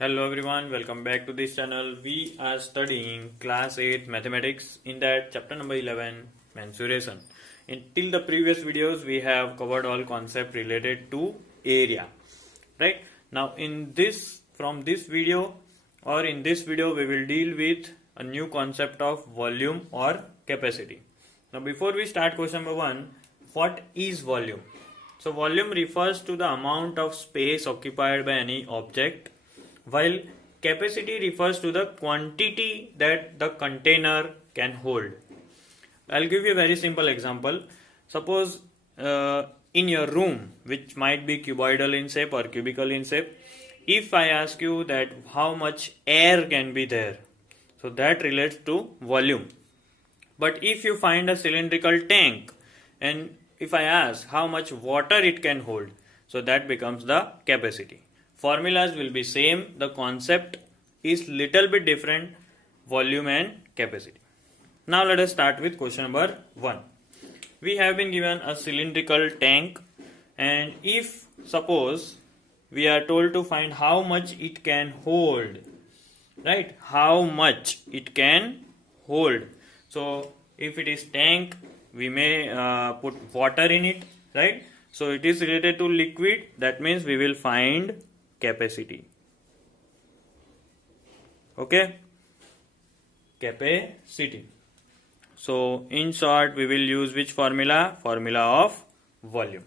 Hello everyone, welcome back to this channel. We are studying class 8 mathematics, in that chapter number 11 mensuration. Till the previous videos we have covered all concepts related to area. Right? Now in this video we will deal with a new concept of volume or capacity. Now before we start question number 1, what is volume? So volume refers to the amount of space occupied by any object, while capacity refers to the quantity that the container can hold. I'll give you a very simple example. Suppose in your room, which might be cuboidal in shape or cubical in shape, if I ask you that how much air can be there, so that relates to volume. But if you find a cylindrical tank and if I ask how much water it can hold, so that becomes the capacity. Formulas will be same, the concept is little bit different, volume and capacity. Now let us start with question number 1. We have been given a cylindrical tank, and if suppose we are told to find how much it can hold, right? How much it can hold. So if it is tank, we may put water in it, right? So it is related to liquid, that means we will find capacity. Okay, capacity. So in short we will use which formula? Formula of volume.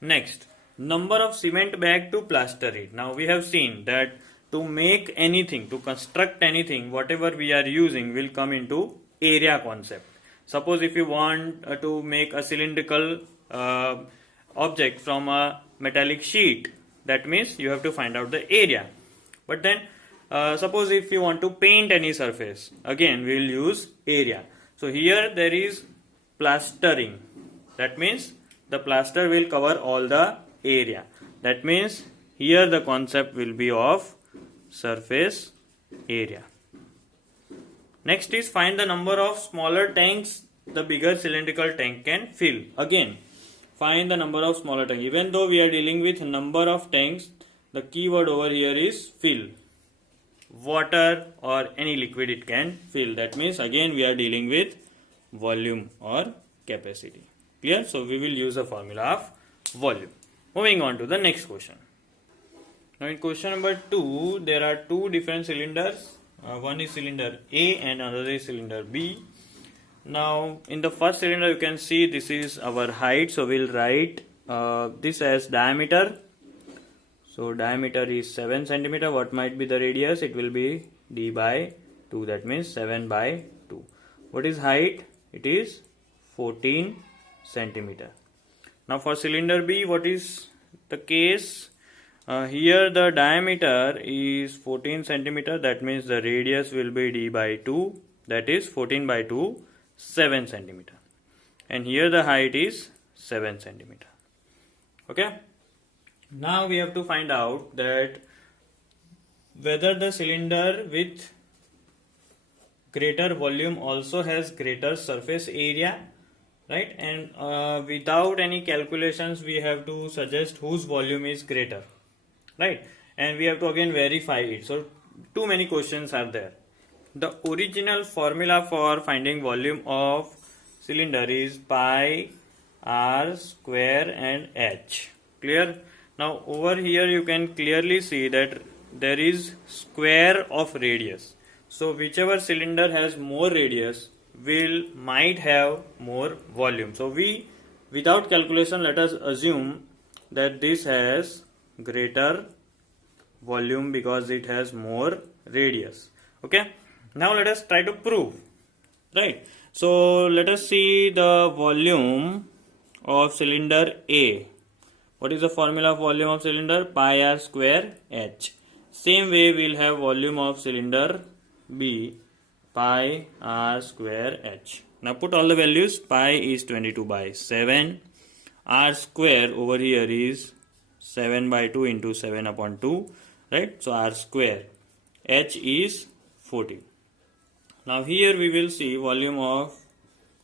Next, number of cement bag to plaster it. Now we have seen that to make anything, to construct anything, whatever we are using will come into area concept. Suppose if you want to make a cylindrical object from a metallic sheet, that means you have to find out the area. But then suppose if you want to paint any surface, again we will use area. So here there is plastering, that means the plaster will cover all the area. That means here the concept will be of surface area. Next is find the number of smaller tanks the bigger cylindrical tank can fill. Again, find the number of smaller tanks. Even though we are dealing with number of tanks, the keyword over here is fill. Water or any liquid it can fill. That means again we are dealing with volume or capacity. Clear? So we will use a formula of volume. Moving on to the next question. Now in question number 2, there are two different cylinders. One is cylinder A and another is cylinder B. Now in the first cylinder you can see this is our height, so we'll write this as diameter. So diameter is 7 centimeter. What might be the radius? It will be d by 2, that means 7 by 2. What is height? It is 14 centimeter. Now for cylinder B, what is the case? Here the diameter is 14 centimeter, that means the radius will be d by 2, that is 14 by 2, 7 centimeter. And here the height is 7 centimeter. Okay. Now we have to find out that whether the cylinder with greater volume also has greater surface area, right? And without any calculations we have to suggest whose volume is greater, right? And we have to again verify it. So too many questions are there. The original formula for finding volume of cylinder is pi r square and h. Clear? Now over here you can clearly see that there is square of radius. So whichever cylinder has more radius might have more volume. So we, without calculation, let us assume that this has greater volume because it has more radius. Okay. Now let us try to prove, right? So let us see the volume of cylinder A. What is the formula of volume of cylinder? Pi r square h. Same way we will have volume of cylinder B, pi r square h. Now put all the values. Pi is 22 by 7. R square over here is 7 by 2 into 7 upon 2. Right? So r square. H is 40. Now here we will see volume of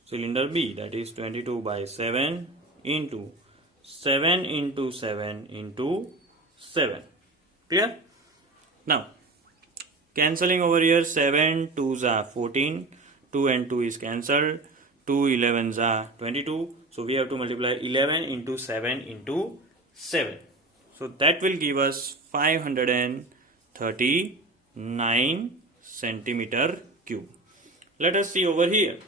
cylinder B, that is 22 by 7 into 7 into 7 into 7. Clear? Now, cancelling over here, 7 2s are 14, 2 and 2 is cancelled, 2 11s are 22. So we have to multiply 11 into 7 into 7. So that will give us 539 centimeter cube. Let us see over here.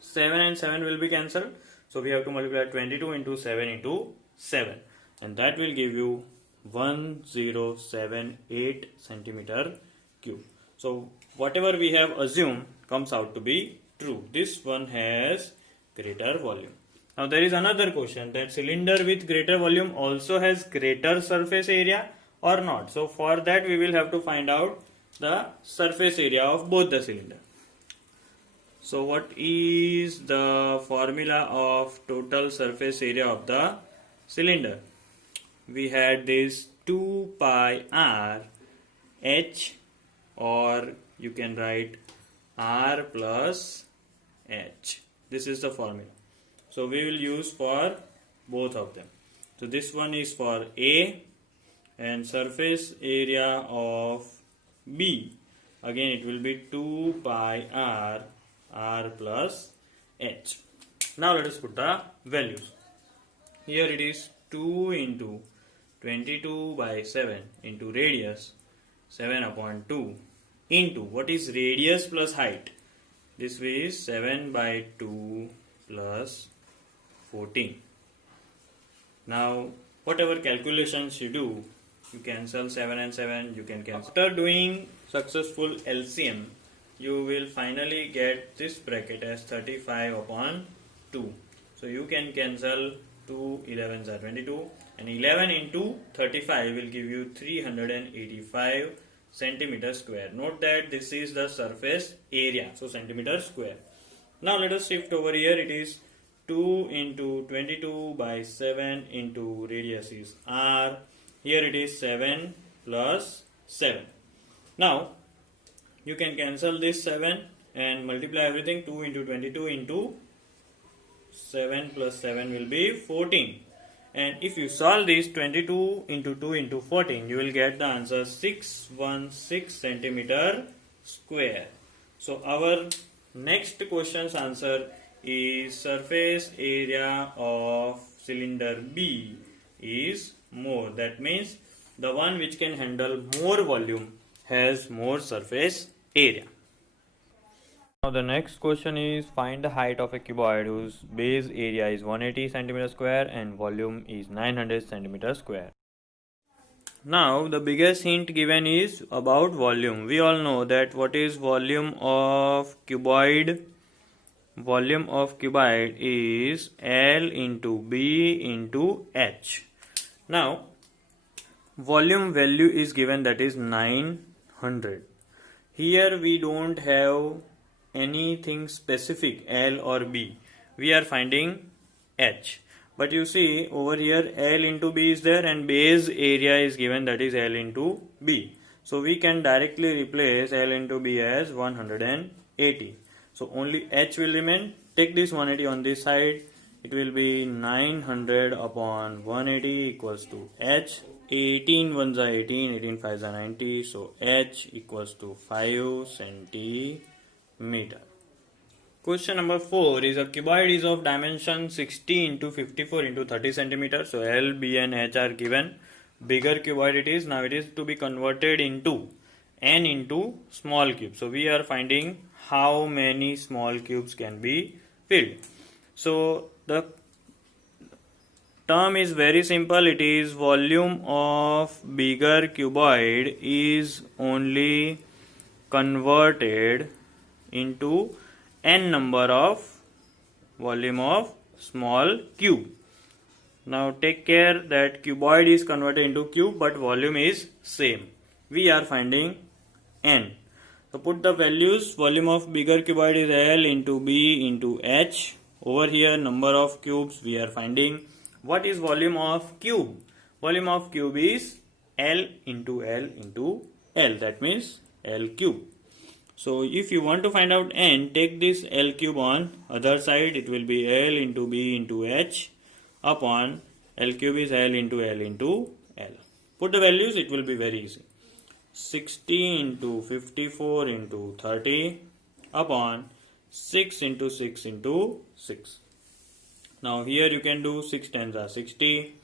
7 and 7 will be cancelled. So we have to multiply 22 into 7 into 7. And that will give you 1078 centimeter cube. So whatever we have assumed comes out to be true. This one has greater volume. Now there is another question, that cylinder with greater volume also has greater surface area or not. So for that we will have to find out the surface area of both the cylinder. So what is the formula of total surface area of the cylinder? We had this 2 pi r h, or you can write r plus h. This is the formula. So we will use for both of them. So this one is for A, and surface area of B, again it will be 2 pi r plus h. Now let us put the values. Here it is 2 into 22 by 7 into radius 7 upon 2 into what is radius plus height. This is 7 by 2 plus 14. Now whatever calculations you do, you cancel 7 and 7, you can cancel. After doing successful LCM, you will finally get this bracket as 35 upon 2. So you can cancel 2 11s are 22, and 11 into 35 will give you 385 centimeter square. Note that this is the surface area, so centimeter square. Now let us shift over here. It is 2 into 22 by 7 into radius is r. Here it is 7 plus 7. Now you can cancel this 7 and multiply everything. 2 into 22 into 7 plus 7 will be 14. And if you solve this 22 into 2 into 14, you will get the answer 616 centimeter square. So our next question's answer is surface area of cylinder B is more. That means the one which can handle more volume has more surface area. Now the next question is, find the height of a cuboid whose base area is 180 cm square and volume is 900 cm square. Now the biggest hint given is about volume. We all know that what is volume of cuboid? Volume of cuboid is L into B into H. Now volume value is given, that is 900. Here we don't have anything specific L or B. We are finding H. But you see over here L into B is there and base area is given, that is L into B. So we can directly replace L into B as 180. So only H will remain. Take this 180 on this side. It will be 900 upon 180 equals to H. 18 ones are 18, 18 5s are 90. So H equals to 5 centimeter. Question number 4 is, a cuboid is of dimension 60 into 54 into 30 centimeter. So L, B and H are given. Bigger cuboid it is. Now it is to be converted into N into small cube. So we are finding how many small cubes can be filled. So the term is very simple. It is volume of bigger cuboid is only converted into n number of volume of small cube. Now take care that cuboid is converted into cube but volume is same. We are finding n. So put the values. Volume of bigger cuboid is L into B into H. Over here number of cubes we are finding. What is volume of cube? Volume of cube is L into L into L. That means L cube. So if you want to find out n, take this L cube on other side. It will be L into B into H upon L cube is L into L into L. Put the values, it will be very easy. 60 into 54 into 30 upon 6 into 6 into 6. Now here you can do 6 tens are 60.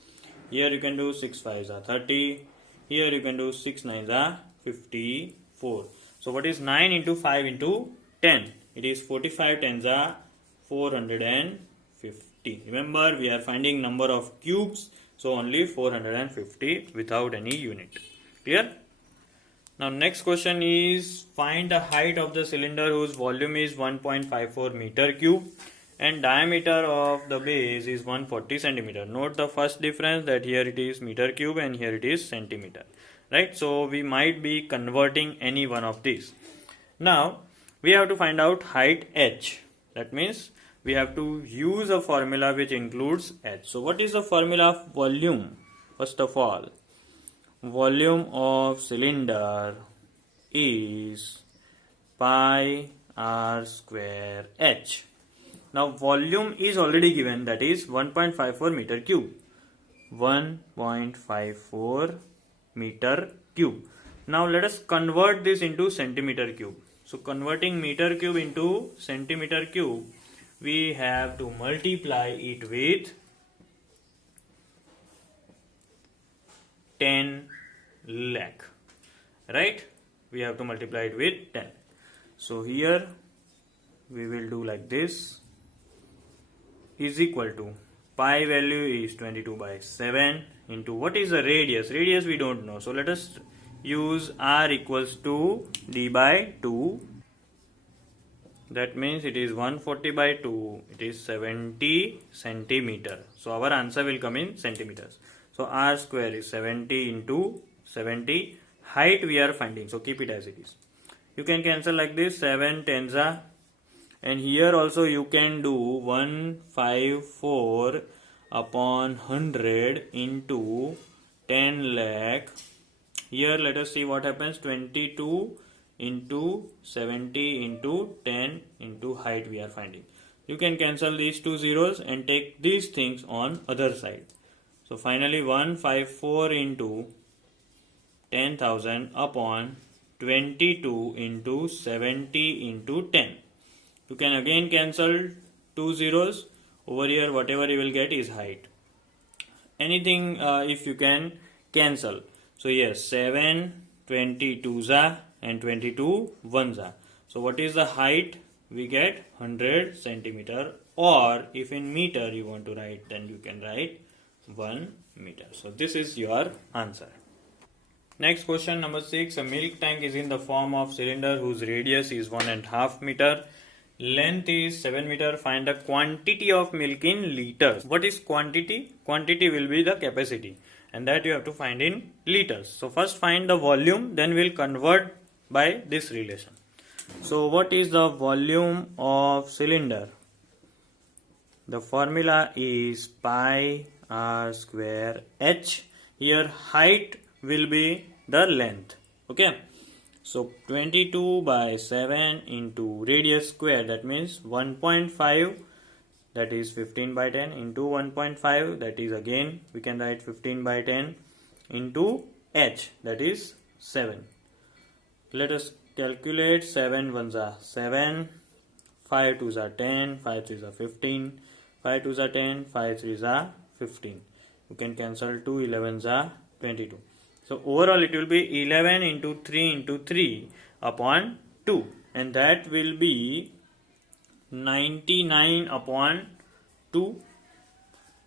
Here you can do 6 fives are 30. Here you can do 6 nines are 54. So what is 9 into 5 into 10? It is 45 tens are 450. Remember, we are finding number of cubes, so only 450 without any unit. Clear? Now next question is find the height of the cylinder whose volume is 1.54 meter cube and diameter of the base is 140 centimeter. Note the first difference, that here it is meter cube and here it is centimeter, right? So we might be converting any one of these. Now we have to find out height h. That means we have to use a formula which includes h. So what is the formula of volume? First of all, volume of cylinder is pi r square h. Now volume is already given, that is 1.54 meter cube. 1.54 meter cube. Now let us convert this into centimeter cube. So converting meter cube into centimeter cube, we have to multiply it with 10 lakh, right? We have to multiply it with 10. So here we will do like this, is equal to pi value is 22 by 7 into what is the radius? Radius we don't know, so let us use r equals to d by 2. That means it is 140 by 2, it is 70 centimeter. So our answer will come in centimeters. So r square is 70 into 70. Height we are finding, so keep it as it is. You can cancel like this, 7 tens are, and here also you can do 154 upon 100 into 10 lakh. Here let us see what happens, 22 into 70 into 10 into height we are finding. You can cancel these two zeros and take these things on other side. So finally 154 into 10,000 upon 22 into 70 into 10. You can again cancel two zeros. Over here whatever you will get is height. Anything if you can cancel. So yes, 7 22s are and 22 1s are. So what is the height? We get 100 centimeter, or if in meter you want to write, then you can write 1 meter. So this is your answer. Next question number 6. A milk tank is in the form of cylinder whose radius is 1.5 meter. Length is 7 meter. Find the quantity of milk in liters. What is quantity? Quantity will be the capacity, and that you have to find in liters. So first find the volume, then we'll convert by this relation. So what is the volume of cylinder? The formula is pi r square h. Here height will be the length. Okay. So 22 by 7 into radius square, that means 1.5, that is 15 by 10 into 1.5, that is again we can write 15 by 10 into h, that is 7. Let us calculate. 7 ones are 7, 5 twos are 10, 5 threes are 15, 5 twos are 10, 5 threes are 15. You can cancel 2 11s are 22. So overall it will be 11 into 3 into 3 upon 2, and that will be 99 upon 2,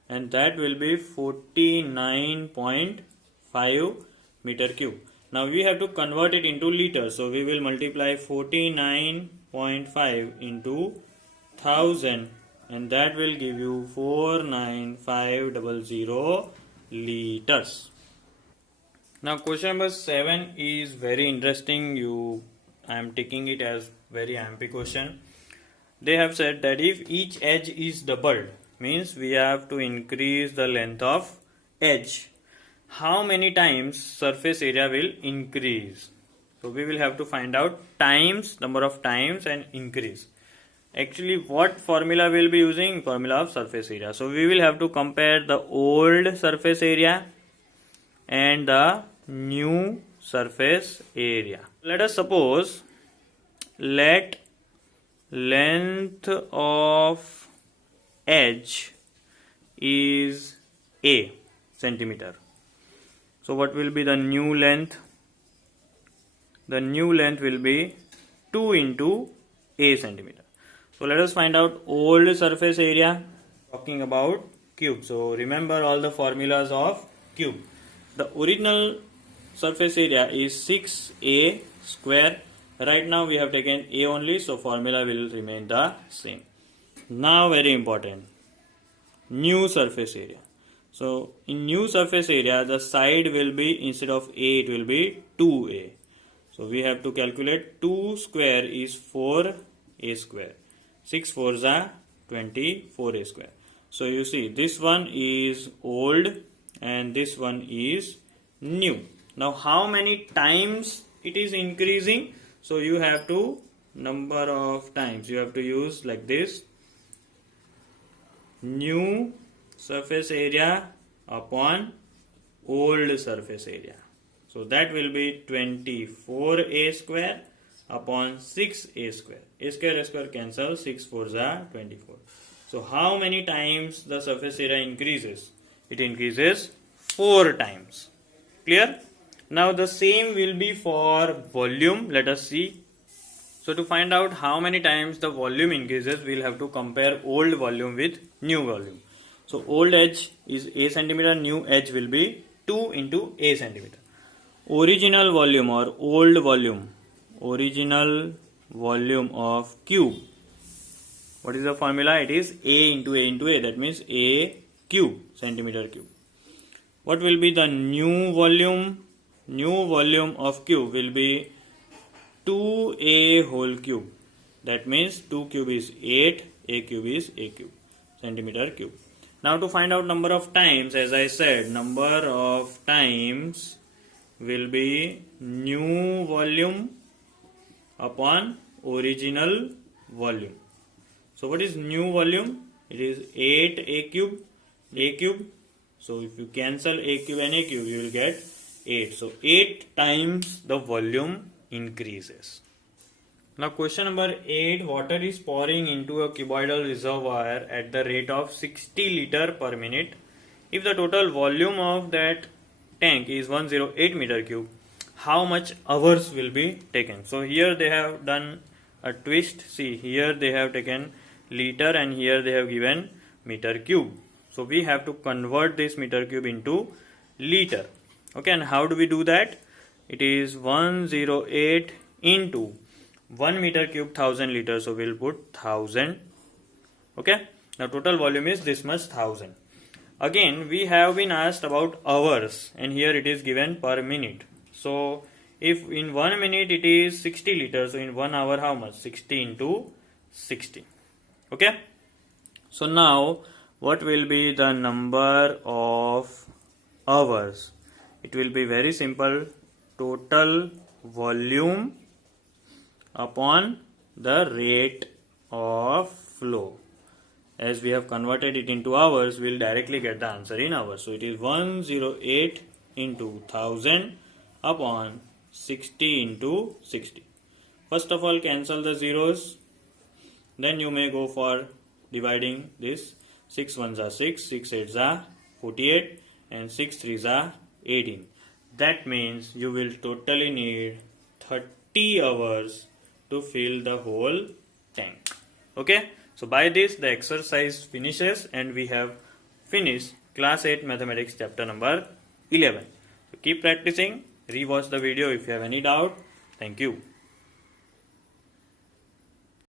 and that will be 49.5 meter cube. Now we have to convert it into liters, so we will multiply 49.5 into 1000, and that will give you 49500 liters. Now question number 7 is very interesting. I am taking it as very MP question. They have said that if each edge is doubled, means we have to increase the length of edge. How many times surface area will increase? So we will have to find out times, number of times, and increase. Actually what formula we will be using? Formula of surface area. So we will have to compare the old surface area and the new surface area. Let us suppose let length of edge is A centimeter. So what will be the new length? The new length will be 2 into A centimeter. So let us find out old surface area. Talking about cube. So remember all the formulas of cube. The original surface area is 6A square. Right now we have taken A only, so formula will remain the same. Now very important, new surface area. So in new surface area, the side will be, instead of A, it will be 2A. So we have to calculate 2 square is 4A square. 6 4s are 24A square. So you see this one is old and this one is new. Now how many times it is increasing? So you have to, number of times you have to use like this, new surface area upon old surface area. So that will be 24A square upon 6A square. A square cancel, 6 4s are 24. So how many times the surface area increases? It increases 4 times. Clear? Now the same will be for volume. Let us see. So to find out how many times the volume increases, we will have to compare old volume with new volume. So old edge is A centimeter, new edge will be 2 into A centimeter. Original volume or old volume, original volume of cube. What is the formula? It is A into A into A. That means A cube, centimeter cube. What will be the new volume? New volume of cube will be 2A whole cube. That means 2 cube is 8, A cube is A cube, centimeter cube. Now to find out number of times, as I said, number of times will be new volume upon original volume. So what is new volume? It is 8A cube, A cube. So if you cancel A cube and A cube, you will get 8. So 8 times the volume increases. Now question number 8, water is pouring into a cuboidal reservoir at the rate of 60 liter per minute. If the total volume of that tank is 108 meter cube, how much hours will be taken? So here they have done a twist. See, here they have taken liter and here they have given meter cube. So we have to convert this meter cube into liter. Okay, and how do we do that? It is 108 into 1 meter cube 1000 liters. So we'll put 1000. Okay, now total volume is this much, 1000. Again, we have been asked about hours and here it is given per minute. So if in 1 minute it is 60 liters, so in 1 hour how much? 60 into 60. Okay. So now what will be the number of hours? It will be very simple. Total volume upon the rate of flow. As we have converted it into hours, we will directly get the answer in hours. So it is 108 into 1000 upon 60 into 60. First of all, cancel the zeros. Then you may go for dividing this. 6 1s are 6, 6 8s are 48 and 6 3s are 18. That means you will totally need 30 hours to fill the whole tank. Okay. So by this the exercise finishes and we have finished class 8 mathematics chapter number 11. So keep practicing, rewatch the video if you have any doubt. Thank you.